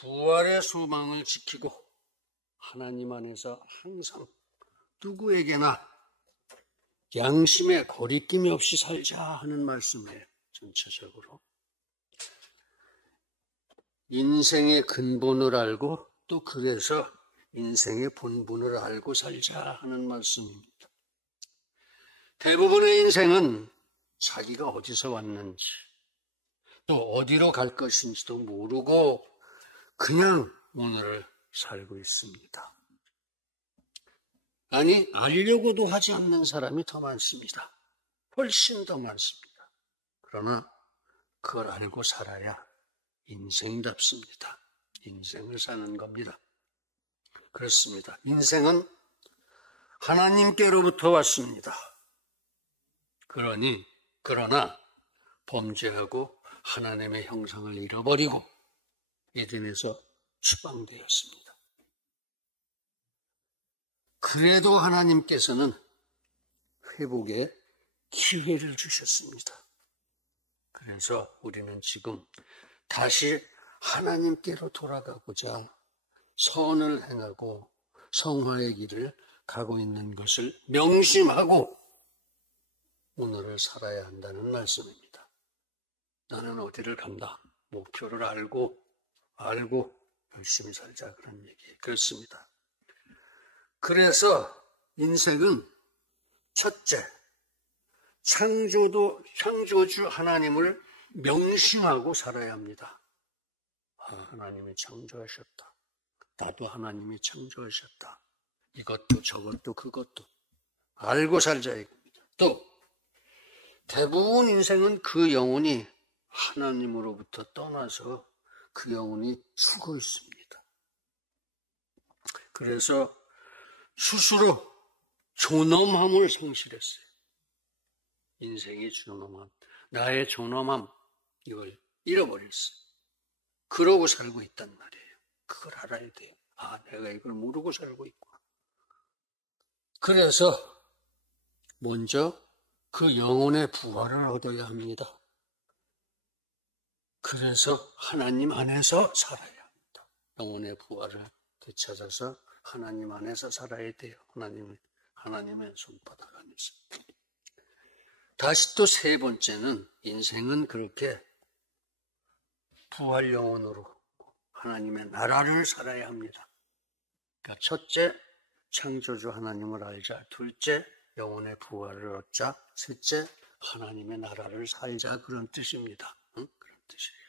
부활의 소망을 지키고 하나님 안에서 항상 누구에게나 양심에 거리낌이 없이 살자 하는 말씀이에요. 전체적으로. 인생의 근본을 알고 또 그래서 인생의 본분을 알고 살자 하는 말씀입니다. 대부분의 인생은 자기가 어디서 왔는지 또 어디로 갈 것인지도 모르고 그냥 오늘을 살고 있습니다. 아니, 알려고도 하지 않는 사람이 더 많습니다. 훨씬 더 많습니다. 그러나 그걸 알고 살아야 인생답습니다. 인생을 사는 겁니다. 그렇습니다. 인생은 하나님께로부터 왔습니다. 그러나 범죄하고 하나님의 형상을 잃어버리고 에덴에서 추방되었습니다. 그래도 하나님께서는 회복의 기회를 주셨습니다. 그래서 우리는 지금 다시 하나님께로 돌아가고자 선을 행하고 성화의 길을 가고 있는 것을 명심하고 오늘을 살아야 한다는 말씀입니다. 나는 어디를 간다. 목표를 알고 열심히 살자 그런 얘기. 그렇습니다. 그래서 인생은 첫째, 창조주 하나님을 명심하고 살아야 합니다. 하나님이 창조하셨다. 나도 하나님이 창조하셨다. 이것도 저것도 그것도 알고 살자 이겁니다. 또 대부분 인생은 그 영혼이 하나님으로부터 떠나서 그 영혼이 죽어 있습니다. 그래서 스스로 존엄함을 상실했어요. 인생의 존엄함, 나의 존엄함 이걸 잃어버렸어요. 그러고 살고 있단 말이에요. 그걸 알아야 돼요. 내가 이걸 모르고 살고 있구나. 그래서 먼저 그 영혼의 부활을 얻어야 합니다. 그래서 하나님 안에서 살아야 합니다. 영혼의 부활을 되찾아서 하나님 안에서 살아야 돼요. 하나님의 손바닥 안에서. 다시 또 세 번째는 인생은 그렇게 부활 영혼으로 하나님의 나라를 살아야 합니다. 그러니까 첫째, 창조주 하나님을 알자. 둘째, 영혼의 부활을 얻자. 셋째, 하나님의 나라를 살자. 그런 뜻입니다. 그런 뜻이에요.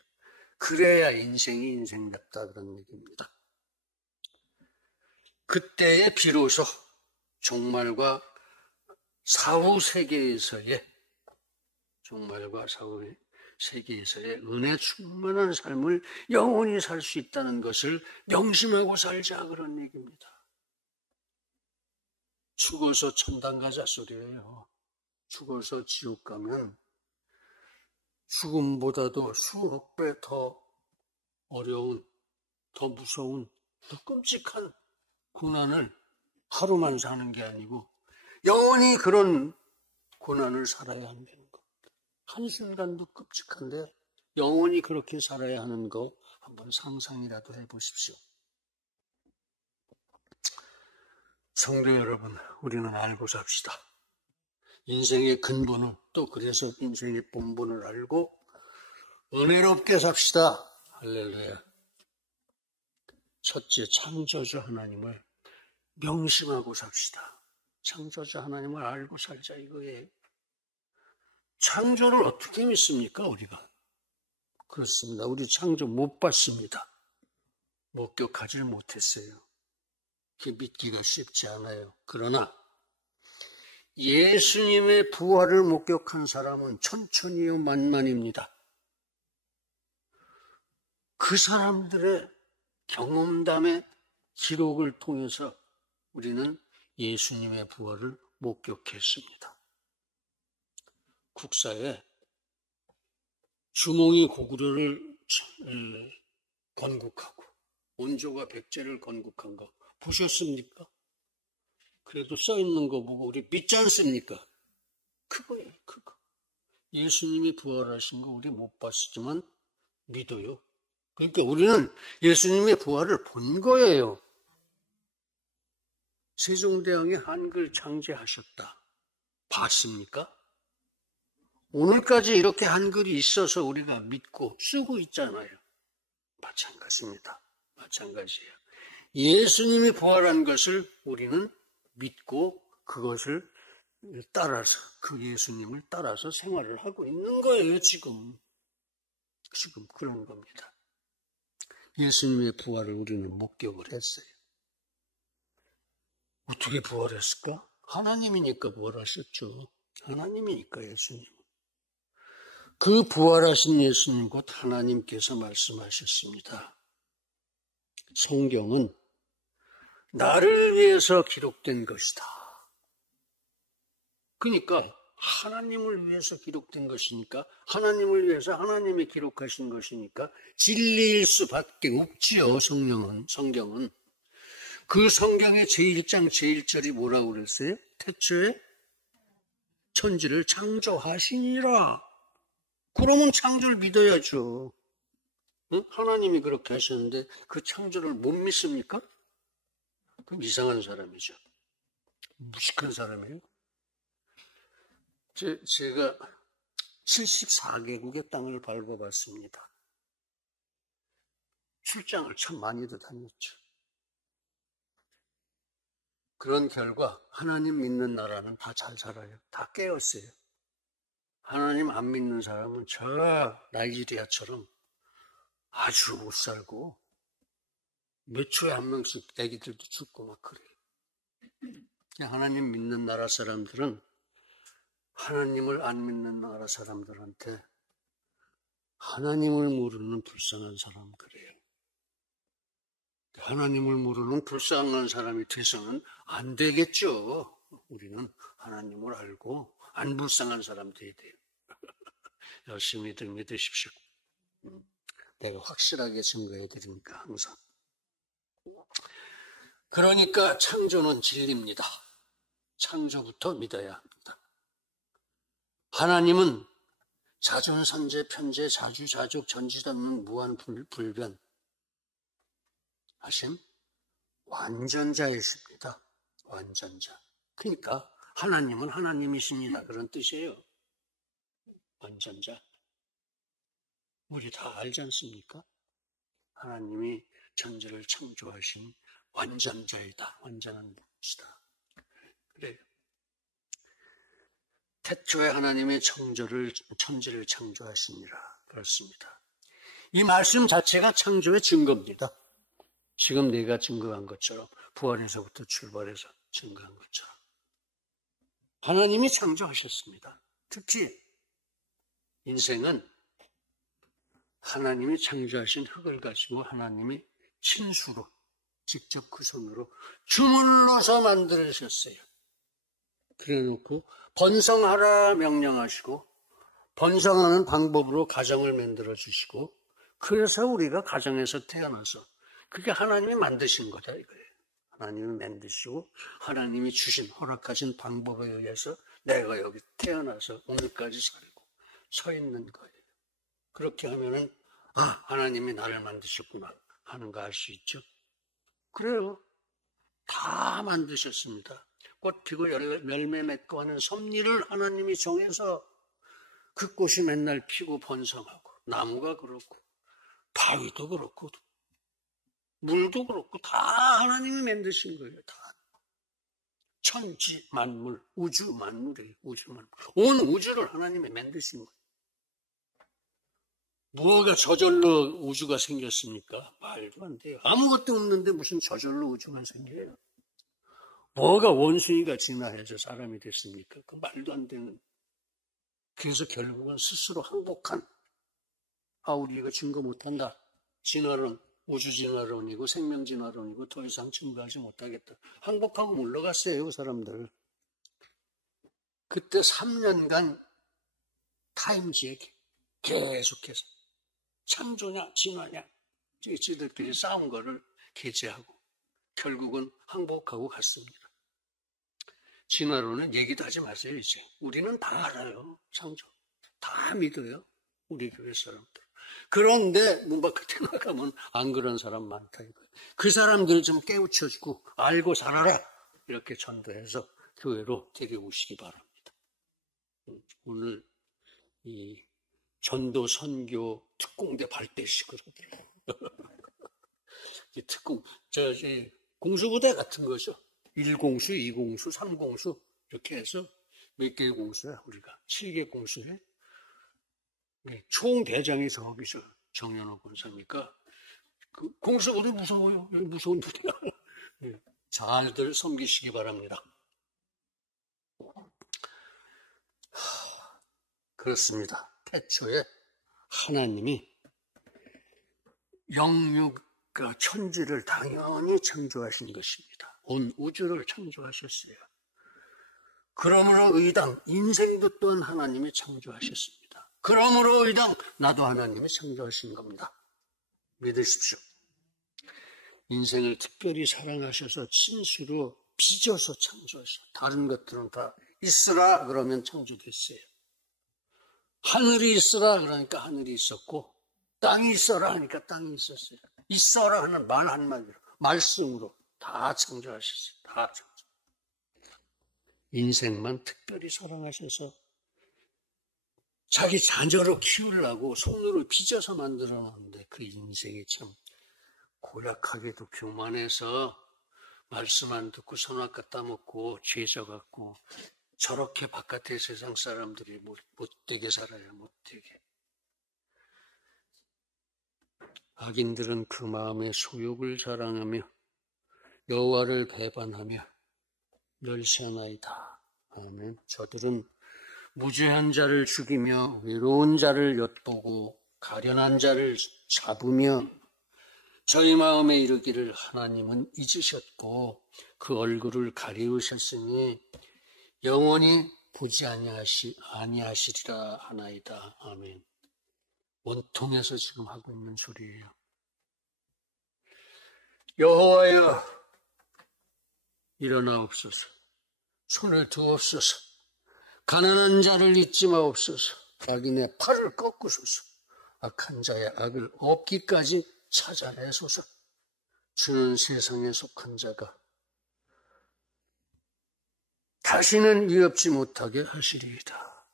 그래야 인생이 인생답다. 그런 얘기입니다. 그때에 비로소 종말과 사후 세계에서의 은혜 충만한 삶을 영원히 살 수 있다는 것을 명심하고 살자 그런 얘기입니다. 죽어서 천당 가자 소리예요. 죽어서 지옥 가면 죽음보다도 수억 배 더 어려운, 더 무서운, 더 끔찍한 고난을 하루만 사는 게 아니고 영원히 그런 고난을 살아야 한다는 것. 한순간도 끔찍한데 영원히 그렇게 살아야 하는 거 한번 상상이라도 해보십시오. 성도 여러분, 우리는 알고 삽시다. 인생의 근본을, 또 그래서 인생의 본분을 알고 은혜롭게 삽시다. 할렐루야. 첫째, 창조주 하나님을 명심하고 삽시다. 창조주 하나님을 알고 살자 이거예요. 창조를 어떻게 믿습니까, 우리가? 그렇습니다. 우리 창조 못 봤습니다. 목격하지 못했어요. 그게 믿기가 쉽지 않아요. 그러나 예수님의 부활을 목격한 사람은 천천히요 만만입니다. 그 사람들의 경험담의 기록을 통해서 우리는 예수님의 부활을 목격했습니다. 국사에 주몽이 고구려를 건국하고 원조가 백제를 건국한 거 보셨습니까? 그래도 써있는 거 보고 우리 믿지 않습니까? 그거예요, 그거. 예수님이 부활하신 거 우리 못 봤지만 믿어요. 그러니까 우리는 예수님의 부활을 본 거예요. 세종대왕이 한글 창제하셨다. 봤습니까? 오늘까지 이렇게 한글이 있어서 우리가 믿고 쓰고 있잖아요. 마찬가지입니다. 마찬가지예요. 예수님이 부활한 것을 우리는 믿고 그것을 따라서, 그 예수님을 따라서 생활을 하고 있는 거예요, 지금. 지금 그런 겁니다. 예수님의 부활을 우리는 목격을 했어요. 어떻게 부활했을까? 하나님이니까 부활하셨죠. 하나님이니까 예수님. 그 부활하신 예수님 곧 하나님께서 말씀하셨습니다. 성경은 나를 위해서 기록된 것이다. 그러니까 하나님을 위해서 기록된 것이니까, 하나님을 위해서 하나님이 기록하신 것이니까 진리일 수밖에 없지요. 성경은. 그 성경의 제1장 제1절이 뭐라고 그랬어요? 태초에 천지를 창조하시니라. 그러면 창조를 믿어야죠. 응? 하나님이 그렇게 하셨는데 그 창조를 못 믿습니까? 그럼 이상한 사람이죠. 무식한 사람이에요. 제가 74개국의 땅을 밟아봤습니다. 출장을 참 많이도 다녔죠. 그런 결과 하나님 믿는 나라는 다 잘 살아요. 다 깨었어요. 하나님 안 믿는 사람은 저 나이지리아처럼 아주 못 살고 몇 초에 한 명씩 애기들도 죽고 막 그래요. 하나님 믿는 나라 사람들은 하나님을 안 믿는 나라 사람들한테 하나님을 모르는 불쌍한 사람 그래요. 하나님을 모르는 불쌍한 사람이 돼서는 안 되겠죠. 우리는 하나님을 알고 안 불쌍한 사람 돼야 돼요. 열심히 믿으십시오. 내가 확실하게 증거해 드리니까 항상. 그러니까 창조는 진리입니다. 창조부터 믿어야 합니다. 하나님은 자존, 선제, 편재, 자주, 자족, 전지전능, 무한, 불변 하심 완전자이십니다. 완전자. 그러니까 하나님은 하나님이십니다. 그런 뜻이에요. 완전자. 우리 다 알지 않습니까? 하나님이 천지를 창조하신 완전자이다. 완전한 것이다. 그래요. 태초에 하나님의 천지를 창조하시니라. 그렇습니다. 이 말씀 자체가 창조의 증거입니다. 지금 내가 증거한 것처럼, 부활에서부터 출발해서 증거한 것처럼. 하나님이 창조하셨습니다. 특히 인생은 하나님이 창조하신 흙을 가지고 하나님이 친수로 직접 그 손으로 주물러서 만들으셨어요. 그래놓고 번성하라 명령하시고 번성하는 방법으로 가정을 만들어 주시고 그래서 우리가 가정에서 태어나서 그게 하나님이 만드신 거다 이거예요. 하나님이 만드시고 하나님이 주신 허락하신 방법에 의해서 내가 여기 태어나서 오늘까지 살고 서 있는 거예요. 그렇게 하면은 하나님이 나를 만드셨구나 하는 거 알 수 있죠. 그래요. 다 만드셨습니다. 꽃 피고 열매 맺고 하는 섭리를 하나님이 정해서 그 꽃이 맨날 피고 번성하고 나무가 그렇고 바위도 그렇고 물도 그렇고 다 하나님이 만드신 거예요. 다. 천지 만물, 우주 만물이에요. 우주 만물. 온 우주를 하나님이 만드신 거예요. 뭐가 저절로 우주가 생겼습니까? 말도 안 돼요. 아무것도 없는데 무슨 저절로 우주가 생겨요? 뭐가 원숭이가 진화해서 사람이 됐습니까? 그 말도 안 되는. 그래서 결국은 스스로 항복한. 우리가 증거 못한다. 진화론, 우주 진화론이고 생명 진화론이고 더 이상 증거하지 못하겠다. 항복하고 물러갔어요, 그 사람들. 그때 3년간 타임지에 계속해서 창조냐 진화냐 지들끼리 싸운 거를 게재하고 결국은 항복하고 갔습니다. 진화론은 얘기도 하지 마세요. 이제 우리는 다 알아요. 창조 다 믿어요. 우리 교회 사람들 그런데 문밖 끝에 나가면 안 그런 사람 많다 이거예요. 그 사람들 좀 깨우쳐주고 알고 살아라 이렇게 전도해서 교회로 데려오시기 바랍니다. 오늘 이 전도 선교 특공대 발대식으로 특공 공수부대 같은 거죠. 1공수, 2공수, 3공수 이렇게 해서 몇 개의 공수야 우리가 7개 공수에 총대장이 저기서 정연호 권사니까 그 공수부대 무서워요. 무서운 분이야. 잘들 섬기시기 바랍니다. 그렇습니다. 태초에 하나님이 영육과 천지를 당연히 창조하신 것입니다. 온 우주를 창조하셨어요. 그러므로 의당 인생도 또한 하나님이 창조하셨습니다. 그러므로 의당 나도 하나님이 창조하신 겁니다. 믿으십시오. 인생을 특별히 사랑하셔서 진수로 빚어서 창조하셔. 다른 것들은 다 있으라 그러면 창조됐어요. 하늘이 있으라 그러니까 하늘이 있었고 땅이 있어라 하니까 땅이 있었어요. 있어라 하는 말 한마디로 말씀으로 다 창조하셨어요. 다 창조. 인생만 특별히 사랑하셔서 자기 자녀로 키우려고 손으로 빚어서 만들어놨는데 그 인생이 참 고약하게도 교만해서 말씀 안 듣고 선악 갖다 먹고 죄져 갖고 저렇게 바깥의 세상 사람들이 못되게 살아요. 못되게. 악인들은 그 마음의 소욕을 자랑하며 여호와를 배반하며 멸시하나이다. 아멘. 저들은 무죄한 자를 죽이며 외로운 자를 엿보고 가련한 자를 잡으며 저희 마음에 이르기를 하나님은 잊으셨고 그 얼굴을 가리우셨으니 영원히 보지 아니하시리라 하나이다. 아멘. 원통해서 지금 하고 있는 소리예요. 여호와여 일어나옵소서. 손을 두옵소서. 가난한 자를 잊지 마옵소서. 악인의 팔을 꺾으소서. 악한 자의 악을 없기까지 찾아내소서. 주는 세상에 속한 자가 다시는 위협지 못하게 하시리이다.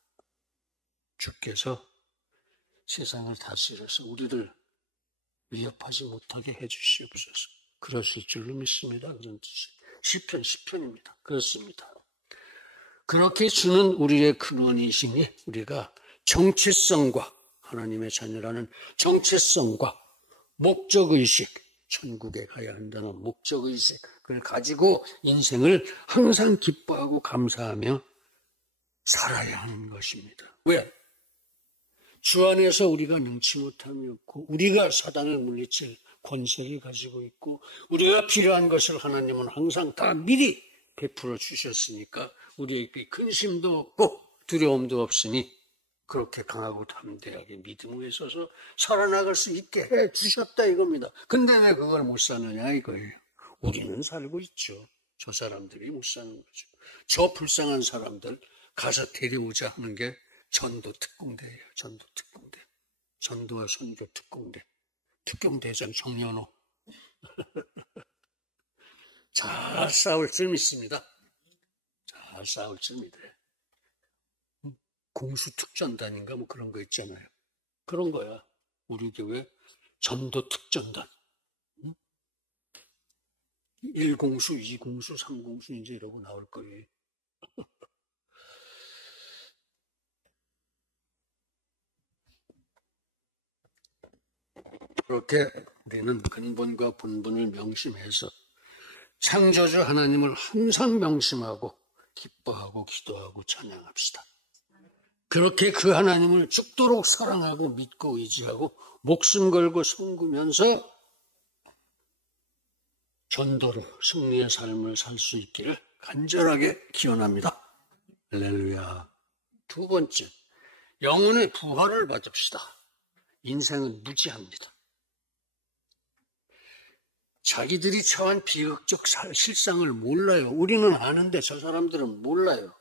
주께서 세상을 다스려서 우리를 위협하지 못하게 해주시옵소서. 그러실 줄로 믿습니다. 그런 뜻이 시편입니다. 그렇습니다. 그렇게 주는 우리의 근원이시니 우리가 정체성과 하나님의 자녀라는 정체성과 목적의식, 천국에 가야 한다는 목적의식을 가지고 인생을 항상 기뻐하고 감사하며 살아야 하는 것입니다. 왜? 주 안에서 우리가 능치 못함이 없고 우리가 사단을 물리칠 권세를 가지고 있고 우리가 필요한 것을 하나님은 항상 다 미리 베풀어 주셨으니까 우리에게 근심도 없고 두려움도 없으니 그렇게 강하고 담대하게 믿음 위에 서서 살아나갈 수 있게 해 주셨다 이겁니다. 근데 왜 그걸 못 사느냐 이거예요. 우리는 살고 있죠. 저 사람들이 못 사는 거죠. 저 불쌍한 사람들 가서 데려오자 하는 게 전도 특공대예요. 전도 특공대. 전도와 선교 특공대. 특경대장 정연호. 잘 싸울 줄 믿습니다. 잘 싸울 줄 믿어요. 공수특전단인가 뭐 그런 거 있잖아요. 그런 거야. 우리 교회 전도 특전단. 1공수, 2공수, 3공수 이제 이러고 나올 거예요. 그렇게 우리는 근본과 본분을 명심해서 창조주 하나님을 항상 명심하고 기뻐하고 기도하고 찬양합시다. 그렇게 그 하나님을 죽도록 사랑하고 믿고 의지하고 목숨 걸고 섬기면서 전도로 승리의 삶을 살 수 있기를 간절하게 기원합니다. 할렐루야. 두 번째, 영혼의 부활을 받읍시다. 인생은 무지합니다. 자기들이 처한 비극적 실상을 몰라요. 우리는 아는데 저 사람들은 몰라요.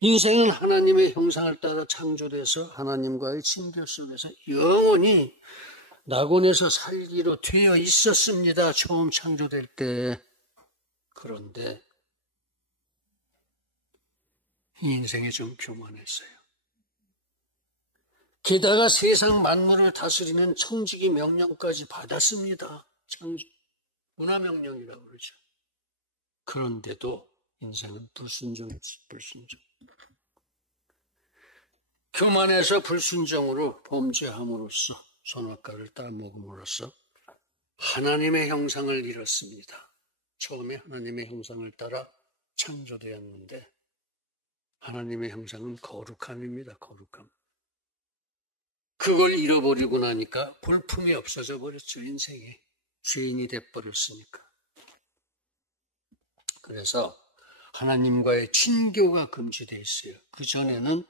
인생은 하나님의 형상을 따라 창조돼서 하나님과의 친교 속에서 영원히 낙원에서 살기로 되어 있었습니다. 처음 창조될 때. 그런데 이 인생이 좀 교만했어요. 게다가 세상 만물을 다스리는 청지기 명령까지 받았습니다. 문화명령이라고 그러죠. 그런데도 인생은 불순종이지, 불순종. 교만해서 불순종으로 범죄함으로써 선악과를 따먹음으로써 하나님의 형상을 잃었습니다. 처음에 하나님의 형상을 따라 창조되었는데 하나님의 형상은 거룩함입니다. 거룩함. 그걸 잃어버리고 나니까 볼품이 없어져 버렸죠. 인생이. 죄인이 돼버렸으니까. 그래서 하나님과의 친교가 금지되어 있어요. 그전에는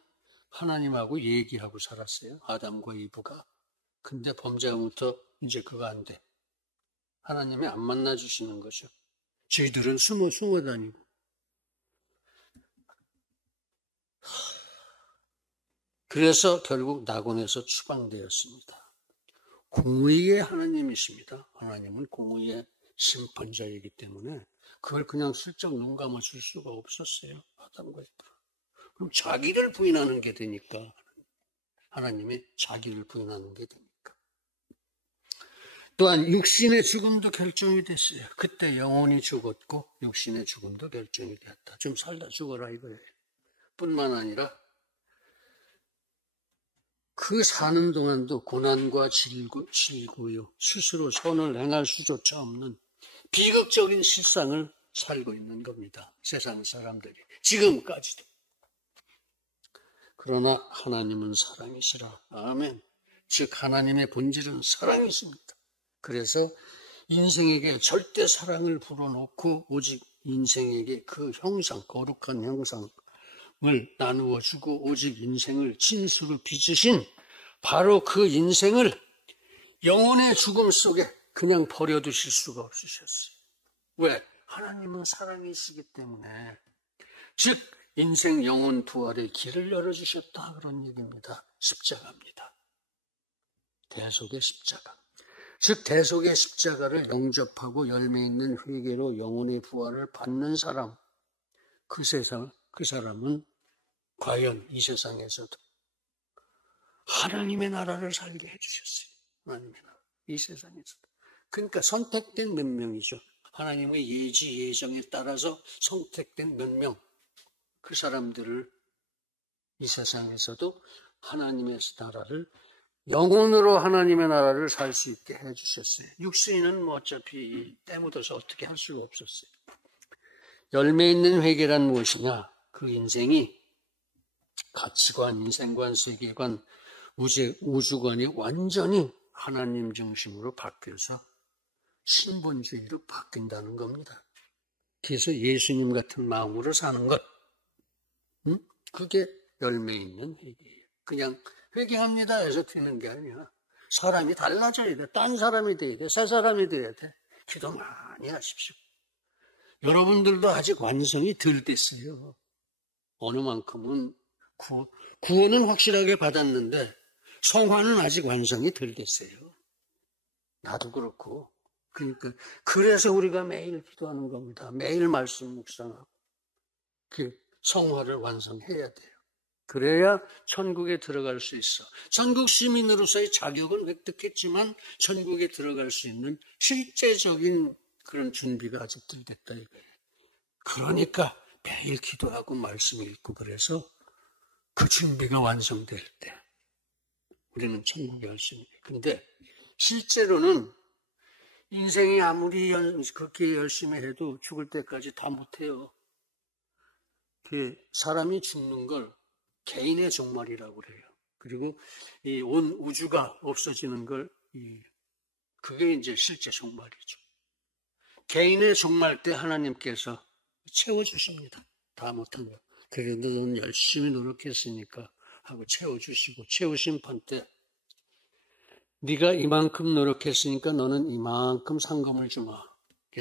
하나님하고 얘기하고 살았어요. 아담과 이브가. 근데 범죄함부터 이제 그거 안 돼. 하나님이 안 만나주시는 거죠. 저희들은 숨어 다니고. 그래서 결국 낙원에서 추방되었습니다. 공의의 하나님이십니다. 하나님은 공의의 심판자이기 때문에 그걸 그냥 슬쩍 눈 감아줄 수가 없었어요. 아담과 이브가. 그럼 자기를 부인하는 게 되니까. 하나님이 자기를 부인하는 게 되니까. 또한 육신의 죽음도 결정이 됐어요. 그때 영혼이 죽었고 육신의 죽음도 결정이 되었다. 좀 살다 죽어라 이거예요. 뿐만 아니라 그 사는 동안도 고난과 질고요, 스스로 선을 행할 수조차 없는 비극적인 실상을 살고 있는 겁니다. 세상 사람들이 지금까지도. 그러나 하나님은 사랑이시라. 아멘. 즉 하나님의 본질은 사랑이십니다. 그래서 인생에게 절대 사랑을 불어넣고 오직 인생에게 그 형상, 거룩한 형상을 나누어 주고 오직 인생을 진수로 빚으신 바로 그 인생을 영혼의 죽음 속에 그냥 버려두실 수가 없으셨어요. 왜? 하나님은 사랑이시기 때문에. 즉 인생 영혼 부활의 길을 열어주셨다 그런 얘기입니다. 십자가입니다. 대속의 십자가. 즉 대속의 십자가를 영접하고 열매 있는 회개로 영혼의 부활을 받는 사람, 그 사람은 과연 이 세상에서도 하나님의 나라를 살게 해주셨어요. 하나님의 나라, 이 세상에서도. 그러니까 선택된 몇 명이죠. 하나님의 예지 예정에 따라서 선택된 몇 명, 그 사람들을 이 세상에서도 하나님의 나라를 영혼으로 하나님의 나라를 살 수 있게 해주셨어요. 육신은 뭐 어차피 때 묻어서 어떻게 할 수가 없었어요. 열매 있는 회개란 무엇이냐? 그 인생이 가치관, 인생관, 세계관, 우주관이 완전히 하나님 중심으로 바뀌어서 신본주의로 바뀐다는 겁니다. 그래서 예수님 같은 마음으로 사는 것. 그게 열매 있는 회개예요. 그냥 회개합니다 해서 되는 게 아니야. 사람이 달라져야 돼. 딴 사람이 돼야 돼. 새 사람이 돼야 돼. 기도 많이 하십시오. 여러분들도 아직 완성이 덜 됐어요. 어느 만큼은 구원은 확실하게 받았는데 성화는 아직 완성이 덜 됐어요. 나도 그렇고. 그러니까 그래서 우리가 매일 기도하는 겁니다. 매일 말씀 묵상하고 그 성화를 완성해야 돼요. 그래야 천국에 들어갈 수 있어. 천국 시민으로서의 자격은 획득했지만 천국에 들어갈 수 있는 실제적인 그런 준비가 아직 덜 됐다 이거예요. 그러니까 매일 기도하고 말씀 읽고 그래서 그 준비가 완성될 때 우리는 천국에 갈 수 있는 거예요. 그런데 실제로는 인생이 아무리 그렇게 열심히 해도 죽을 때까지 다 못해요. 사람이 죽는 걸 개인의 종말이라고 그래요. 그리고 이 온 우주가 없어지는 걸 그게 이제 실제 종말이죠. 개인의 종말 때 하나님께서 채워주십니다. 다 못한 거. 그래도 넌 열심히 노력했으니까 하고 채워주시고 채우심판 때 네가 이만큼 노력했으니까 너는 이만큼 상금을 주마.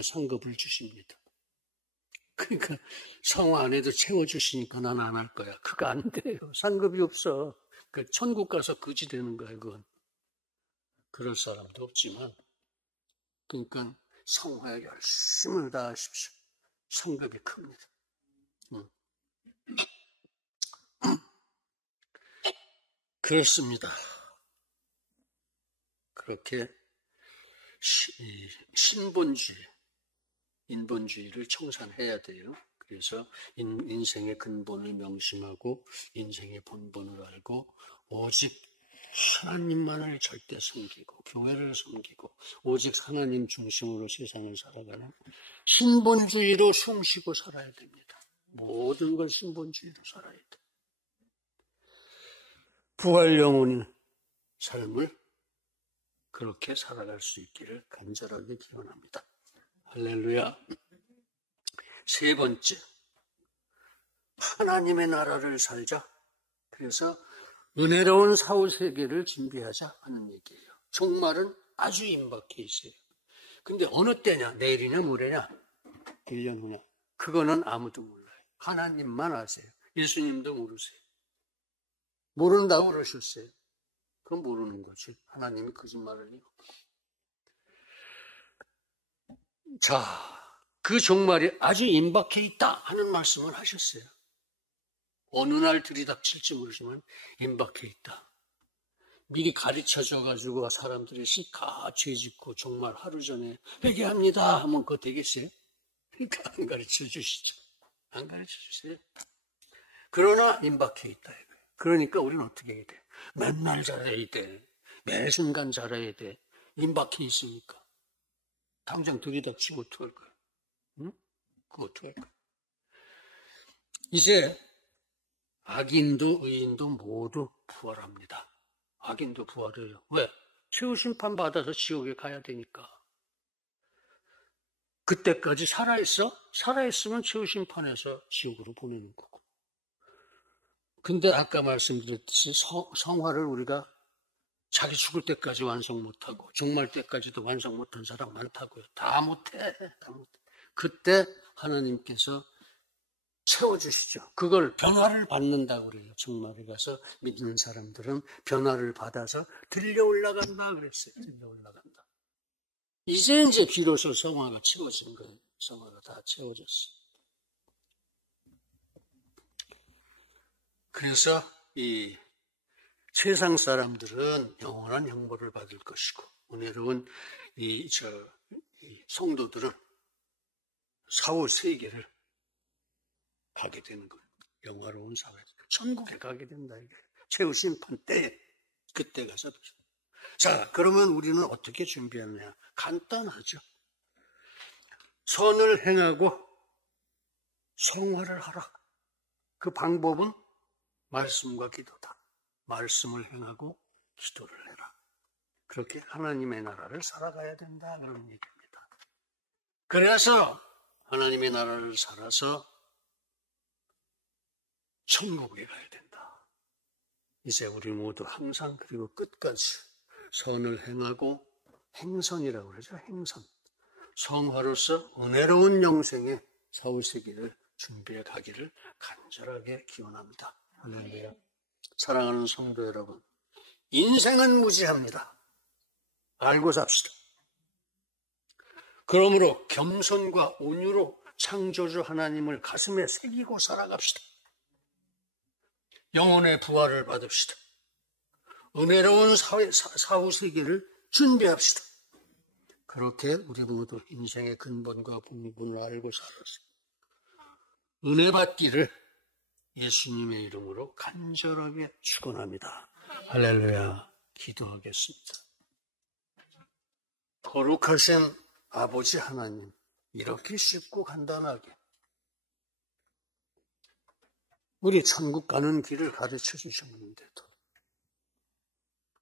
상급을 주십니다. 그러니까 성화 안에도 채워주시니까 난 안 할 거야. 그거 안 돼요. 상급이 없어. 그 천국 가서 거지 되는 거야, 그건. 그럴 사람도 없지만, 그러니까 성화에 열심을 다하십시오. 상급이 큽니다. 그렇습니다. 그렇게 신본주의, 인본주의를 청산해야 돼요. 그래서 인생의 근본을 명심하고 인생의 본본을 알고 오직 하나님만을 절대 섬기고 교회를 섬기고 오직 하나님 중심으로 세상을 살아가는 신본주의로 숨쉬고 살아야 됩니다. 모든 걸 신본주의로 살아야 돼. 부활 영혼의 삶을 그렇게 살아갈 수 있기를 간절하게 기원합니다. 할렐루야. 세 번째, 하나님의 나라를 살자. 그래서 은혜로운 사후세계를 준비하자 하는 얘기예요. 종말은 아주 임박해 있어요. 근데 어느 때냐, 내일이냐 모레냐, 1년 후냐, 그거는 아무도 몰라요. 하나님만 아세요. 예수님도 모르세요. 모른다고 그러셨어요. 그건 모르는 거지. 하나님이 거짓말을 해요. 자, 그 종말이 아주 임박해 있다 하는 말씀을 하셨어요. 어느 날 들이닥칠지 모르지만 임박해 있다. 미리 가르쳐줘가지고 사람들이 시카 죄짓고 정말 하루 전에 회개합니다 하면 그거 되겠어요? 그러니까 안 가르쳐 주시죠. 안 가르쳐 주세요. 그러나 임박해 있다. 그러니까 우리는 어떻게 해야 돼? 맨날 잘해야 돼. 매 순간 잘해야 돼. 임박해 있으니까. 당장 들이닥치면 어떡할 거야? 응? 그거 어떡할 거야? 이제 악인도 의인도 모두 부활합니다. 악인도 부활해요. 왜? 최후 심판 받아서 지옥에 가야 되니까. 그때까지 살아있어? 살아있으면 최후 심판에서 지옥으로 보내는 거고. 근데 아까 말씀드렸듯이 성화를 우리가 자기 죽을 때까지 완성 못하고 종말 때까지도 완성 못한 사람 많다고요. 다 못해. 다 못해. 그때 하나님께서 채워주시죠. 그걸 변화를 받는다고 그래요. 종말에 가서 믿는 사람들은 변화를 받아서 들려 올라간다 그랬어요. 들려 올라간다. 이제 비로소 성화가 채워진 거예요. 성화가 다 채워졌어요. 그래서 이 세상 사람들은 영원한 형벌을 받을 것이고 은혜로운 이 성도들은 사후 세계를 가게 되는 거예요. 영화로운 사회. 천국에 가게 된다. 이게. 최후 심판 때, 그때 가서. 자, 그러면 우리는 어떻게 준비하느냐? 간단하죠. 선을 행하고 성화를 하라. 그 방법은 말씀과 기도다. 말씀을 행하고 기도를 해라. 그렇게 하나님의 나라를 살아가야 된다. 그런 얘기입니다. 그래서 하나님의 나라를 살아서 천국에 가야 된다. 이제 우리 모두 항상 그리고 끝까지 선을 행하고 행선이라고 그러죠. 행선. 성화로서 은혜로운 영생의 사후세계를 준비해 가기를 간절하게 기원합니다. 할렐루야. 사랑하는 성도 여러분, 인생은 무지합니다. 알고 삽시다. 그러므로 겸손과 온유로 창조주 하나님을 가슴에 새기고 살아갑시다. 영혼의 부활을 받읍시다. 은혜로운 사후세계를 준비합시다. 그렇게 우리 모두 인생의 근본과 본분을 알고 살아서 은혜 받기를 예수님의 이름으로 간절하게 축원합니다. 할렐루야. 기도하겠습니다. 거룩하신 아버지 하나님, 이렇게 쉽고 간단하게 우리 천국 가는 길을 가르쳐 주셨는데도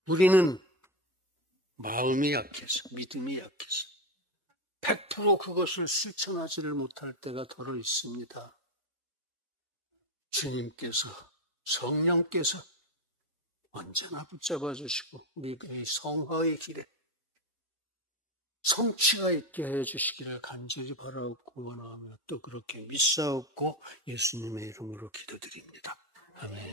우리는 마음이 약해서, 믿음이 약해서 100% 그것을 실천하지를 못할 때가 더러 있습니다. 주님께서, 성령께서 언제나 붙잡아 주시고 우리 이 성화의 길에 성취가 있게 해주시기를 간절히 바라옵고 원하며 또 그렇게 믿사옵고 예수님의 이름으로 기도드립니다. 아멘.